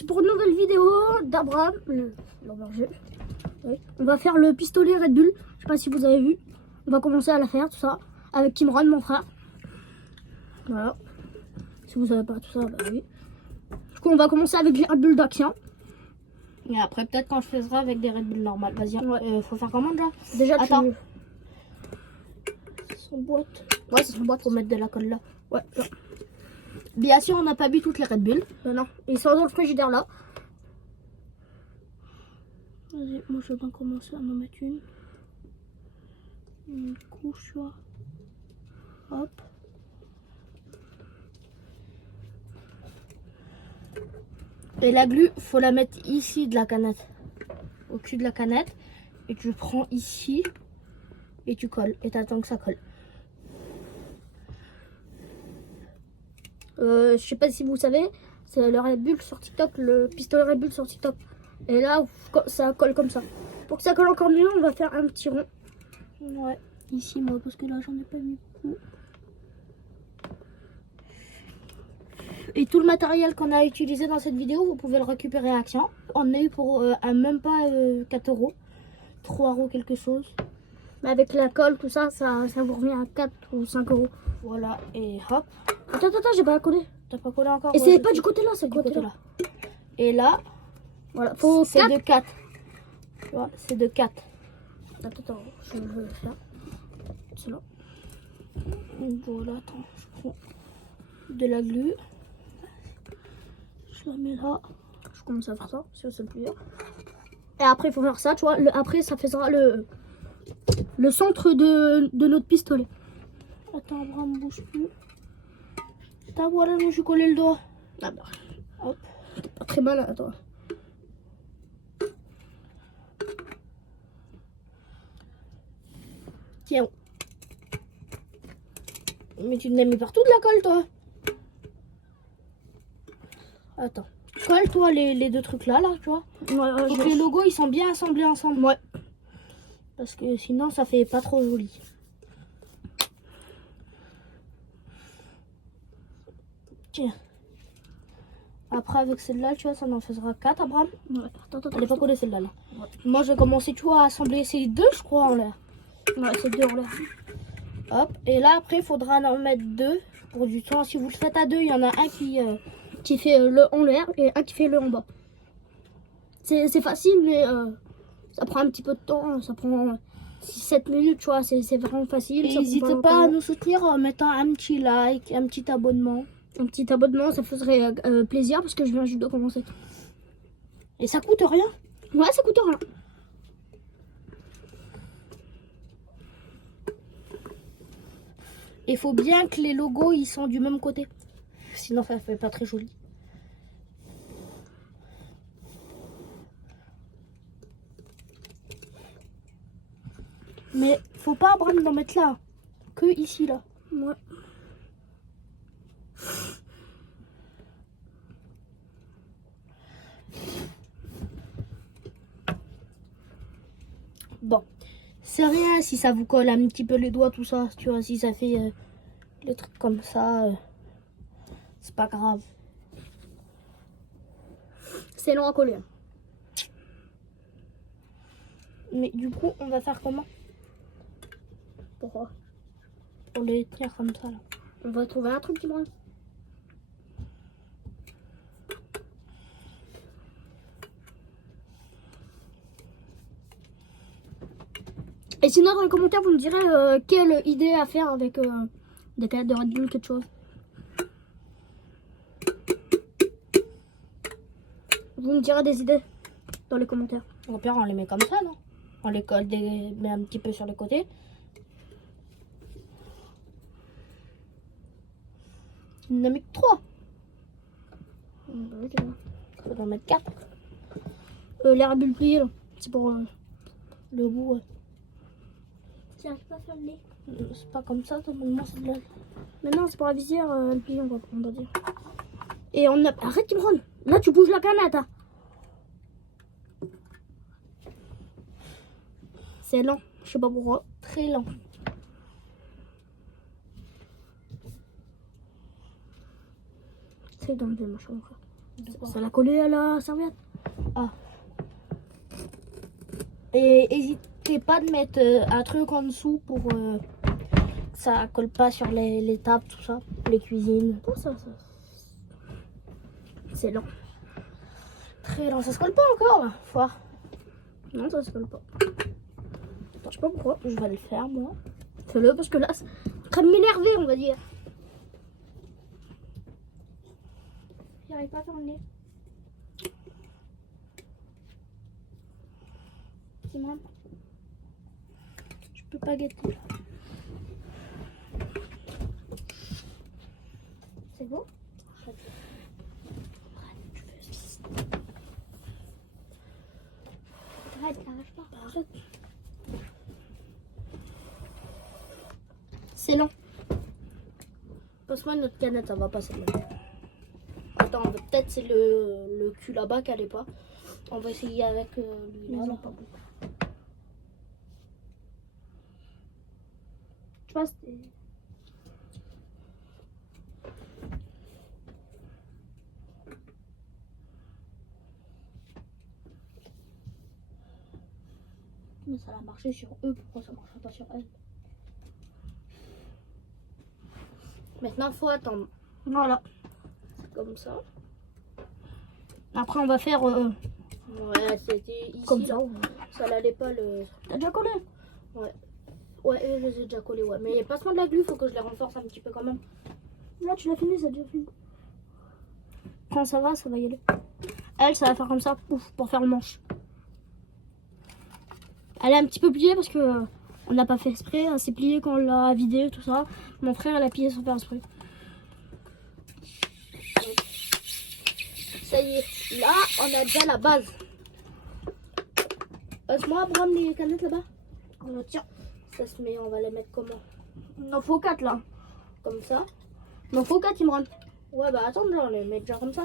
c'est pour une nouvelle vidéo d'Abraham, le berger. Oui. On va faire le pistolet Red Bull. Je sais pas si vous avez vu. On va commencer à la faire, tout ça, avec Kimran, mon frère. Voilà. Si vous savez pas tout ça, bah oui. Du coup, on va commencer avec les Red Bull d'action. Et après, peut-être quand je ferai avec des Red Bull normales. Vas-y, Ouais. faut faire comment déjà? Déjà, attends. Tu... Son boîte. Ouais, c'est son boîte. Faut mettre de la colle là. Ouais. Là. Bien sûr, on n'a pas bu toutes les Red Bull. Non, ils sont dans le frigidaire là. Vas-y, moi je vais bien commencer à m'en mettre une. Une couche là. Hop. Et la glu, faut la mettre ici de la canette. Au cul de la canette. Et tu prends ici. Et tu colles. Et t'attends que ça colle. Je sais pas si vous savez, c'est le Red Bull sur TikTok, le pistolet Red Bull sur TikTok. Et là, ça colle comme ça. Pour que ça colle encore mieux, on va faire un petit rond. Ouais, ici moi, parce que là j'en ai pas mis beaucoup. Et tout le matériel qu'on a utilisé dans cette vidéo, vous pouvez le récupérer à Action. On a eu pour même pas 4 euros. 3 euros quelque chose. Mais avec la colle, tout ça, ça vous revient à 4 ou 5 euros. Voilà, et hop. Attends, j'ai pas collé. T'as pas collé encore? Et c'est pas du côté là, c'est du côté là. Et là, voilà, c'est de 4. Tu vois, c'est de 4. Attends, je vais le faire. C'est là. Voilà, attends, je prends de la glu. Je la mets là. Je commence à faire ça, parce que c'est le plus dur. Et après, il faut faire ça, tu vois. Après, ça faisera le centre de notre pistolet. Attends, Abraham, bouge plus. T'as voilà, je me suis collé le doigt. Ah bah. Hop. T'es pas très malin, à toi. Tiens. Mais tu n'as mis partout de la colle, toi. Attends. Colle-toi les deux trucs là, tu vois. Ouais, Faut que les logos, ils sont bien assemblés ensemble. Ouais. Parce que sinon, ça fait pas trop joli. Tiens. Après, avec celle-là, tu vois, ça en faisera 4, Abraham. Ouais. Attends. Elle est pas collée, celle-là. Là. Ouais. Moi, je vais commencer, tu vois, à assembler ces deux, je crois, en l'air. Ouais, c'est deux en l'air. Hop. Et là, après, il faudra en mettre 2. Pour du temps, si vous le faites à 2, il y en a un qui fait le en l'air et un qui fait le en bas. C'est facile, mais ça prend un petit peu de temps. Ça prend 6-7 minutes, tu vois. C'est vraiment facile. N'hésitez pas à nous soutenir en mettant un petit like, un petit abonnement. Un petit abonnement, ça ferait plaisir parce que je viens juste de commencer. Et ça coûte rien. Ouais, ça coûte rien. Il faut bien que les logos ils sont du même côté. Sinon ça fait pas très joli. Mais faut pas Abraham d'en mettre là. Que ici là. Ouais. Bon. C'est rien si ça vous colle un petit peu les doigts, tout ça. Tu vois, si ça fait les trucs comme ça, c'est pas grave. C'est long à coller. Mais du coup, on va faire comment? Pourquoi? Pour les tenir comme ça là. On va trouver un truc qui brûle. Et sinon, dans les commentaires, vous me direz quelle idée à faire avec des canettes de Red Bull, quelque chose. Vous me direz des idées dans les commentaires. Au pire, on les met comme ça, non? On les colle met un petit peu sur les côtés. Il en a mis que 3. Il faut en mettre 4. Les Red Bull pliés, là. C'est pour le goût. Ouais. J'arrive pas à faire le nez. C'est pas comme ça, moi c'est de la... Mais non, c'est pour la visière, le plié, on va dire. Et on a... Arrête, Timron. Là, tu bouges la canette. Hein. C'est lent. Je sais pas pourquoi. Très lent. C'est d'enlever ma chambre. Ça l'a collé à la serviette. Et n'hésitez pas de mettre un truc en dessous pour que ça colle pas sur les tables, tout ça, les cuisines. Oh, ça. C'est lent. Très lent, ça se colle pas encore là. Foire. Non, ça se colle pas. Je sais pas pourquoi. Je vais le faire moi. Fais-le parce que là, c'est en train de m'énerver, on va dire. J'arrive pas à faire le nez. Simon, je peux pas guetter. C'est bon? Arrête, t'arraches pas. Arrête. C'est lent. Passe-moi notre canette, ça va pas celle-là. Attends, peut-être c'est le cul là-bas qui allait pas. On va essayer avec lui là. Non, pas beaucoup. Je pense que Mais ça a marché sur eux, pourquoi ça marchera pas sur elle? Maintenant, faut attendre. voilà. Comme ça. Après, on va faire Ouais, c'était ici. comme ça. Là. Ça n'allait pas le. T'as déjà collé? Ouais. Ouais, je les ai déjà collés, ouais. Mais passe-moi de la glu, faut que je les renforce un petit peu quand même. Là, tu l'as fini, ça a déjà fini. Quand ça va y aller. Elle, ça va faire comme ça, pouf, pour faire le manche. Elle est un petit peu pliée parce que on n'a pas fait exprès. Elle s'est pliée quand on l'a vidé, tout ça. Mon frère, elle a plié sans faire exprès. Ça y est, là, on a déjà la base. Passe-moi, Abraham, les canettes là-bas. Tiens, Ça se met, on va les mettre comment? il en faut 4 là. Comme ça. Il en faut 4, il me rend. Ouais, bah attends, on les met déjà comme ça.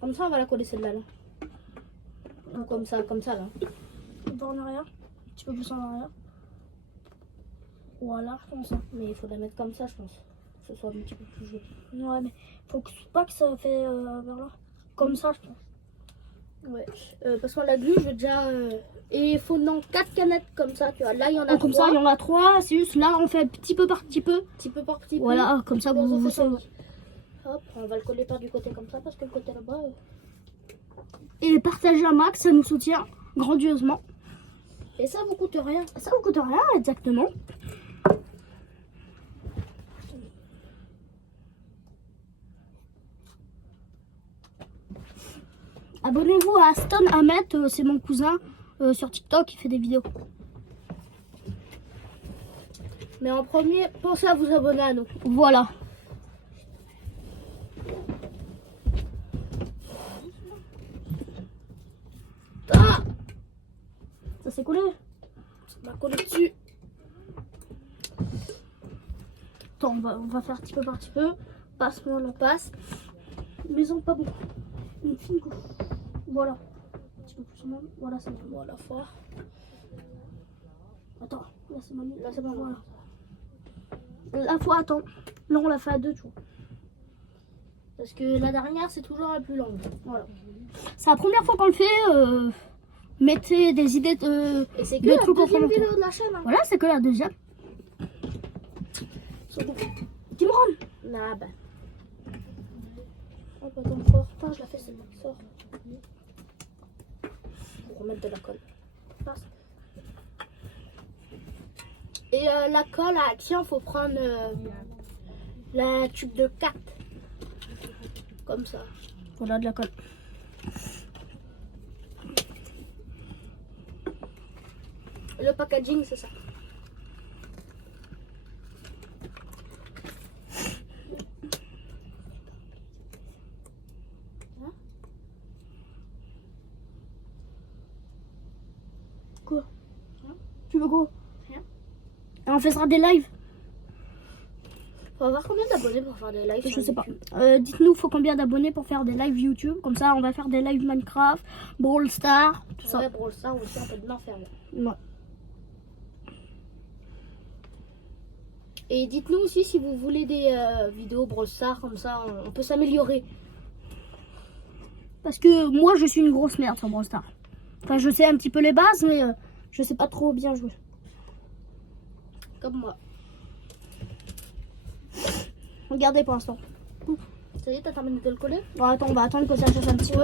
Comme ça, on va la coller celle-là. Là. Ou comme ça là. Un peu en arrière. Un petit peu plus en arrière. Voilà, comme ça. Mais il faut la mettre comme ça, je pense. Que ce soit un petit peu plus joli. Ouais, mais faut pas que ça fait vers là. Comme ça, je pense. Ouais. Passe-moi la glu, je vais déjà. Et il faut non 4 canettes comme ça, tu vois. Là, il y en a Comme 3. ça, il y en a 3. C'est juste là, on fait petit peu par petit peu. Petit peu par petit peu. Voilà, comme ça, Bon, vous on fait savez. ça. Hop, on va le coller par du côté comme ça parce que le côté là-bas. Et partagez un max, ça nous soutient grandiosement. Et ça vous coûte rien. Ça vous coûte rien, exactement. Abonnez-vous à Aston Ahmed, c'est mon cousin sur TikTok, il fait des vidéos. Mais en premier, pensez à vous abonner à nous. Voilà. Ah, Ça s'est collé. ça m'a collé dessus. Attends, on va faire petit peu par petit peu. Passe-moi la passe. Maison pas beaucoup. Une fine couche. Voilà. Un petit peu plus même. Voilà, c'est bon. Voilà, fort. Attends, là c'est mal. Là, c'est bon. Voilà. Là, faut attendre. Là, on l'a fait à 2, tu vois. Parce que la dernière, c'est toujours la plus longue. Voilà. C'est la première fois qu'on le fait. Mettez des idées de. Et c'est que Le la truc en deuxième commentaire. vidéo de la chaîne. Hein. Voilà, c'est que la deuxième. Timron. Nah, bah. Hop, attends, fort. Attends, je la fais celle-là. Sors. Pour remettre de la colle. Passe. Et la colle à action, faut prendre la tube de 4. Comme ça. Voilà de la colle. Le packaging, c'est ça. Quoi? Hein? Tu veux quoi? Rien. Et on fera des lives. Faut avoir combien d'abonnés pour faire des lives Je sur sais pas. YouTube? Dites-nous, faut combien d'abonnés pour faire des lives YouTube. Comme ça, on va faire des lives Minecraft, Brawl Stars, tout ça. Ouais, Brawl Stars aussi, on peut demain faire. Ouais. Et dites-nous aussi si vous voulez des vidéos Brawl Stars, comme ça on peut s'améliorer. Parce que moi, je suis une grosse merde sur Brawl Stars. Enfin, je sais un petit peu les bases, mais je sais pas trop bien jouer. Comme moi. Regardez pour l'instant. Ça y est, t'as terminé de le coller? Bon, attends, on va attendre que ça chasse un petit peu.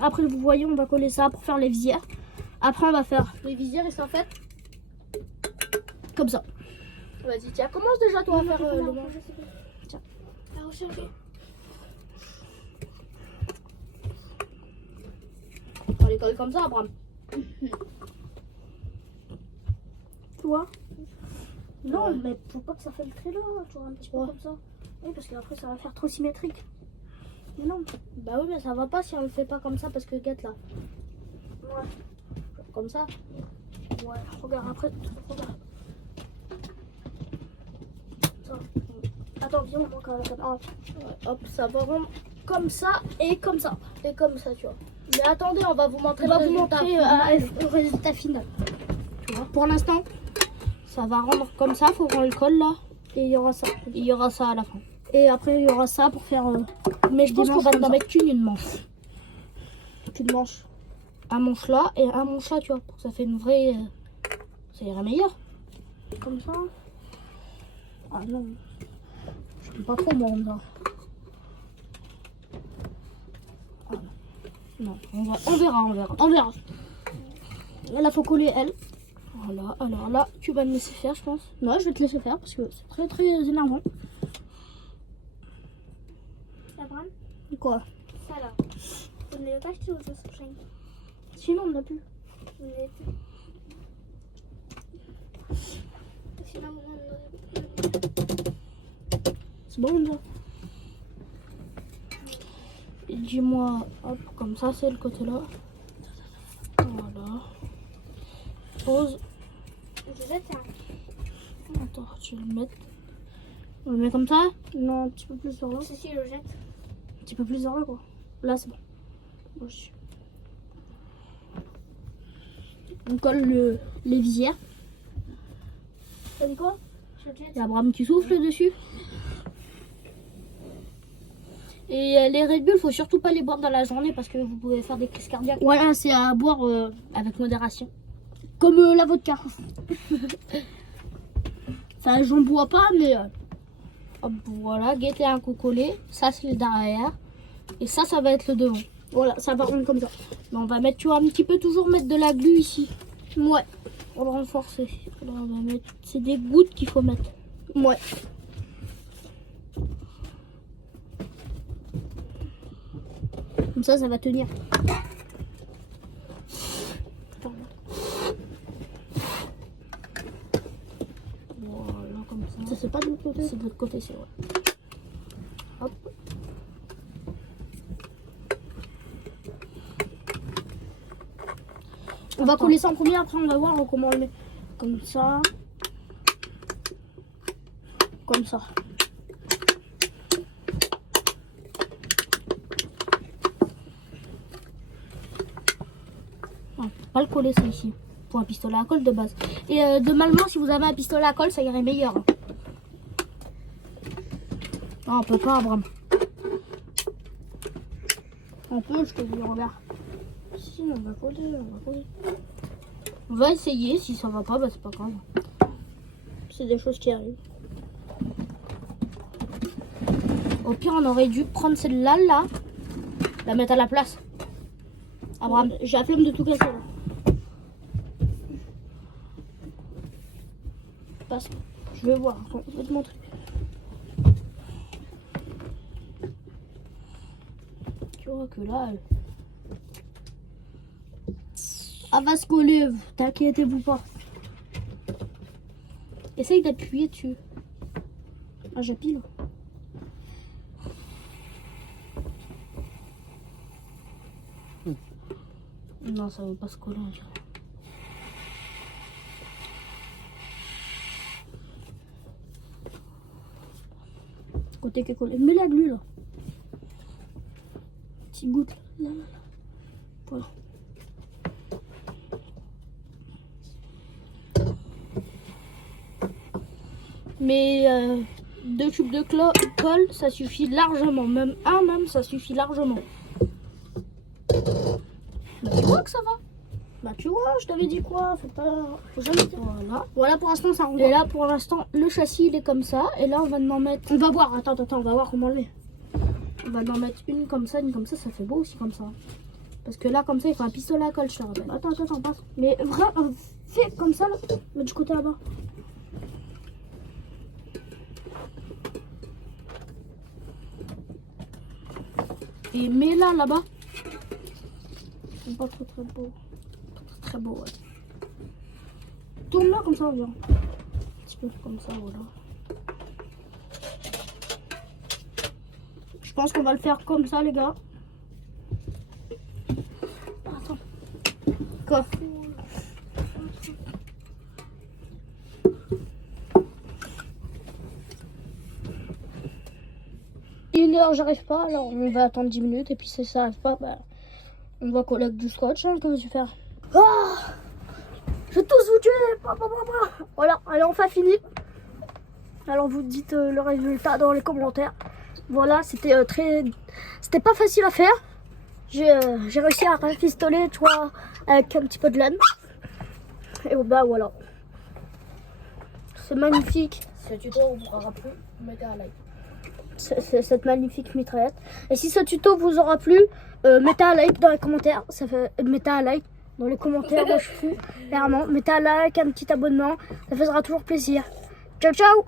Après, vous voyez, on va coller ça pour faire les visières. Après, on va faire Les visières, ils sont faites. comme ça. Vas-y, tiens, commence déjà toi à faire le manche. Tiens. La rechercher. On va les coller comme ça, Abraham. Tu vois? Non, Ouais. mais faut pas que ça fait le trait là, tu vois, un petit peu Ouais. comme ça. Oui, parce qu'après, ça va faire trop symétrique. Mais non. Bah oui, mais ça va pas si on le fait pas comme ça parce que guette là. Ouais. Comme ça. Ouais, regarde après. Regarde. Ça. Attends, viens, on manque la caméra. Ouais, hop, ça va rendre comme ça et comme ça. Et comme ça, tu vois. Mais attendez, on va vous montrer On va le vous résultat montrer final. le résultat final. Tu vois. Pour l'instant, ça va rendre comme ça, faut qu'on le colle là. Et il y aura ça. Il y aura ça à la fin. Et après, il y aura ça pour faire. Mais je pense Des qu'on va manches en comme mettre une manche. une manche. Un manche là et un manche là, tu vois. Pour que ça fait une vraie. Ça ira meilleur. Comme ça. Ah non. J'aime pas trop moi, ça. Non, on verra. On verra. Là, faut coller elle. Voilà, alors là, tu vas me laisser faire, je pense. Ouais, je vais te laisser faire parce que c'est très très énervant. Abraham, Quoi? ça là. Vous ne l'avez pas acheté aux autres chaînes. Sinon, on n'a plus. Vous l'avez plus. Sinon, vous n'en aurez plus. C'est bon, ça. Et dis-moi, hop, comme ça, c'est le côté là. Voilà. Pose. Je jette ça. Attends, je vais le mettre. On le met comme ça? Non, un petit peu plus vers là. Ceci, je jette. Un petit peu plus vers là, quoi. Là, c'est bon. Wesh. On colle les visières. T'as dit quoi? Je jette. Il y a Abraham qui souffle dessus. Et les Red Bull, faut surtout pas les boire dans la journée parce que vous pouvez faire des crises cardiaques. Voilà, c'est à boire Avec modération. comme la vodka. Enfin, j'en bois pas, mais Hop, voilà, guettez un coup collé. Ça, c'est le derrière. Et ça va être le devant. voilà, ça va rendre comme ça. Mais on va mettre, tu vois, un petit peu toujours mettre de la glu ici. Ouais, Pour le renforcer. Alors, on va mettre. C'est des gouttes qu'il faut mettre. ouais. Comme ça va tenir. Voilà, comme ça. Ça, c'est pas de l'autre côté. C'est de l'autre côté, c'est vrai. Hop. On va coller ça en premier, après on va voir comment on le met. Comme ça. Comme ça. Non, pas le coller ça ici. Pour un pistolet à colle de base. Et normalement, si vous avez un pistolet à colle, ça irait meilleur. hein. Non, on peut pas, Abraham. On peut, je te dis, regarde. Si, on va coller, on va coller. On va essayer. Si ça va pas, bah c'est pas grave. C'est des choses qui arrivent. Au pire, on aurait dû prendre celle-là, là, la mettre à la place. Abraham, J'ai la flemme de tout casser là. Parce que je vais voir, attends, je vais te montrer. tu vois que là, Ah, va se coller, t'inquiétez-vous pas. essaye d'appuyer dessus. Ah, j'appuie. Non, ça veut pas se coller, on dirait. Côté qui est collé. Mets la glu là. Petite goutte là. Voilà. Mais 2 tubes de colle, ça suffit largement. Même ça suffit largement. Bah, tu vois que ça va. Bah tu vois, je t'avais dit quoi, faut jamais dire. Voilà pour l'instant ça rentre. Et là pour l'instant le châssis il est comme ça. Et là on va en mettre. On va voir, attends, on va voir comment enlever. On va en mettre une comme ça, ça fait beau aussi comme ça. Parce que là comme ça il faut un pistolet à colle, je te rappelle. Attends, passe. Mais vraiment, fais comme ça, là, du côté là-bas. Et mets là-bas. C'est pas très beau. Très beau, ouais. Tourne là comme ça, viens. Un petit peu comme ça, voilà. Je pense qu'on va le faire comme ça, les gars. Attends. Quoi? Une heure, j'arrive pas, alors on va attendre 10 minutes. Et puis si ça arrive pas, bah, on va coller avec du scotch. Hein, que veux-tu faire? Ah, je vais tous vous tuer. Voilà, elle est enfin finie. Alors vous dites le résultat dans les commentaires. Voilà, c'était c'était pas facile à faire. J'ai réussi à rafistoler, tu vois, avec un petit peu de laine. Et bah voilà. C'est magnifique. Ce tuto vous aura plu, mettez un like. Cette magnifique mitraillette. Et si ce tuto vous aura plu, mettez un like dans les commentaires. Mettez un like dans les commentaires, moi je suis fou, clairement. Mettez un like, un petit abonnement, ça faisera toujours plaisir. Ciao ciao.